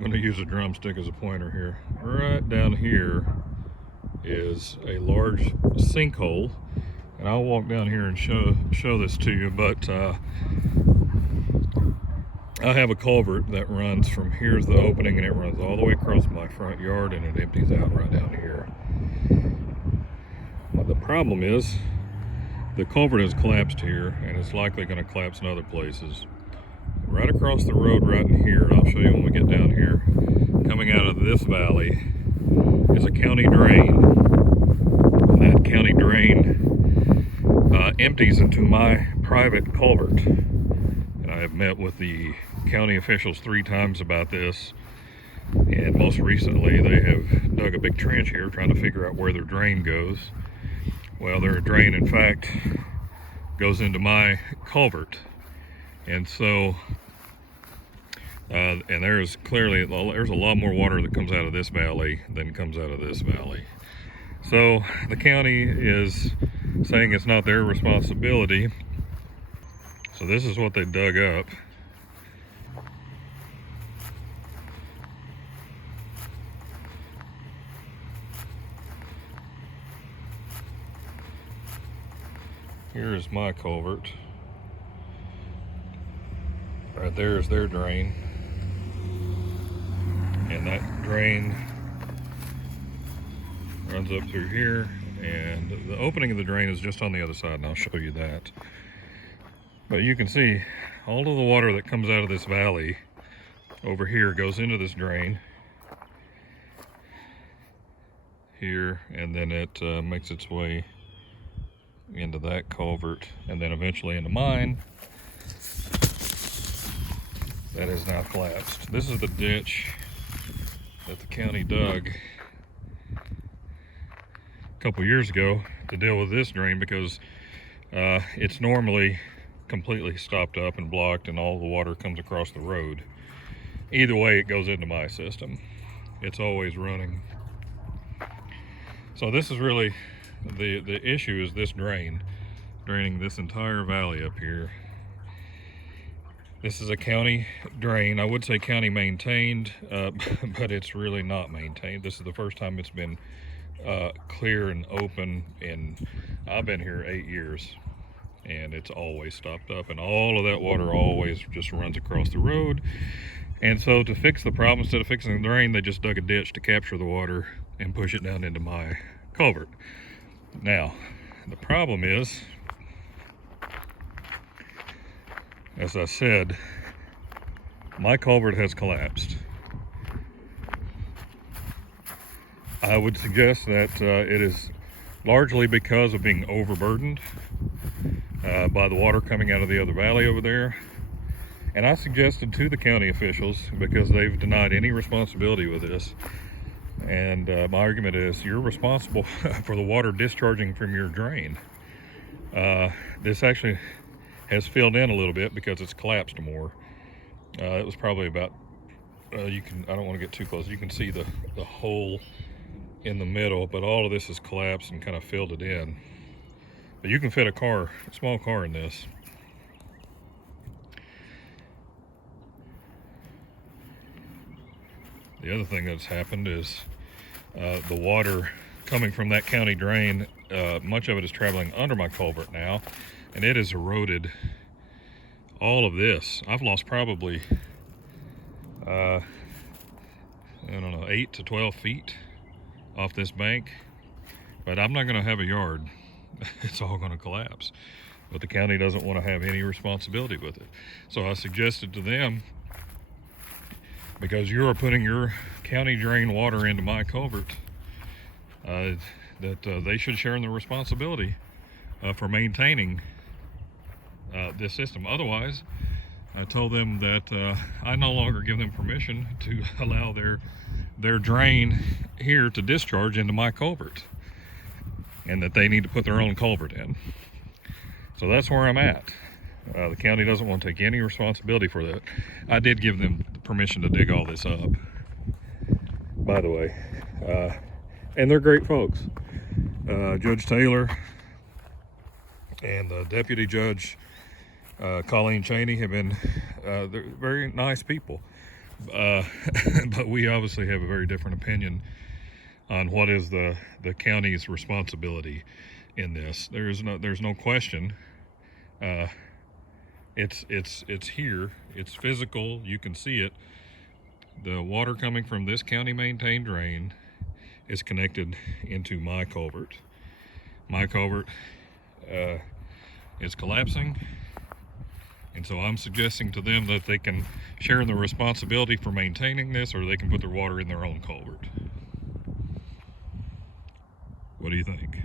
going to use a drumstick as a pointer here. Right down here is a large sinkhole, and I'll walk down here and show this to you. But I have a culvert that runs from here's the opening, and it runs all the way across my front yard, and it empties out right down here. But the problem is the culvert has collapsed here, and it's likely going to collapse in other places. Right across the road right in here, and I'll show you when we get down here, coming out of this valley is a county drain. And that county drain empties into my private culvert. And I have met with the county officials 3 times about this, and most recently they have dug a big trench here trying to figure out where their drain goes. Well, their drain in fact goes into my culvert. And so, and there's a lot more water that comes out of this valley than comes out of this valley. So the county is saying it's not their responsibility. So this is what they dug up. Here is my culvert. Right there is their drain, and that drain runs up through here, and the opening of the drain is just on the other side, and I'll show you that. But you can see all of the water that comes out of this valley over here goes into this drain here, and then it makes its way into that culvert, and then eventually into mine. That has now collapsed. This is the ditch that the county dug a couple years ago to deal with this drain, because it's normally completely stopped up and blocked, and all the water comes across the road. Either way, it goes into my system. It's always running. So this is really the issue, is this drain draining this entire valley up here. This is a county drain. I would say county maintained, but it's really not maintained. This is the first time it's been clear and open, and I've been here 8 years, and it's always stopped up, and all of that water always just runs across the road. And so to fix the problem, instead of fixing the drain, they just dug a ditch to capture the water and push it down into my culvert. Now, the problem is, as I said, my culvert has collapsed. I would suggest that it is largely because of being overburdened by the water coming out of the other valley over there. And I suggested to the county officials, because they've denied any responsibility with this, and my argument is, you're responsible for the water discharging from your drain. This actually has filled in a little bit because it's collapsed more. It was probably about, I don't want to get too close. You can see the hole in the middle, but all of this is collapsed and kind of filled it in. But you can fit a small car in this. The other thing that's happened is the water coming from that county drain, much of it is traveling under my culvert now, and it has eroded all of this. I've lost probably, I don't know, 8 to 12 feet off this bank, but I'm not going to have a yard. It's all going to collapse. But the county doesn't want to have any responsibility with it. So I suggested to them, because you are putting your county drain water into my culvert, that they should share in the responsibility for maintaining this system. Otherwise, I told them that I no longer give them permission to allow their drain here to discharge into my culvert, and that they need to put their own culvert in. So that's where I'm at. The county doesn't want to take any responsibility for that. I did give them permission to dig all this up, by the way, and they're great folks. Judge Taylor and the Deputy Judge Colleen Cheney have been they're very nice people. uh, but we obviously have a very different opinion on what is the county's responsibility in this. There's no question. It's here. It's physical. You can see it. The water coming from this county maintained drain is connected into my culvert. My culvert is collapsing, and so I'm suggesting to them that they can share in the responsibility for maintaining this, or they can put their water in their own culvert. What do you think?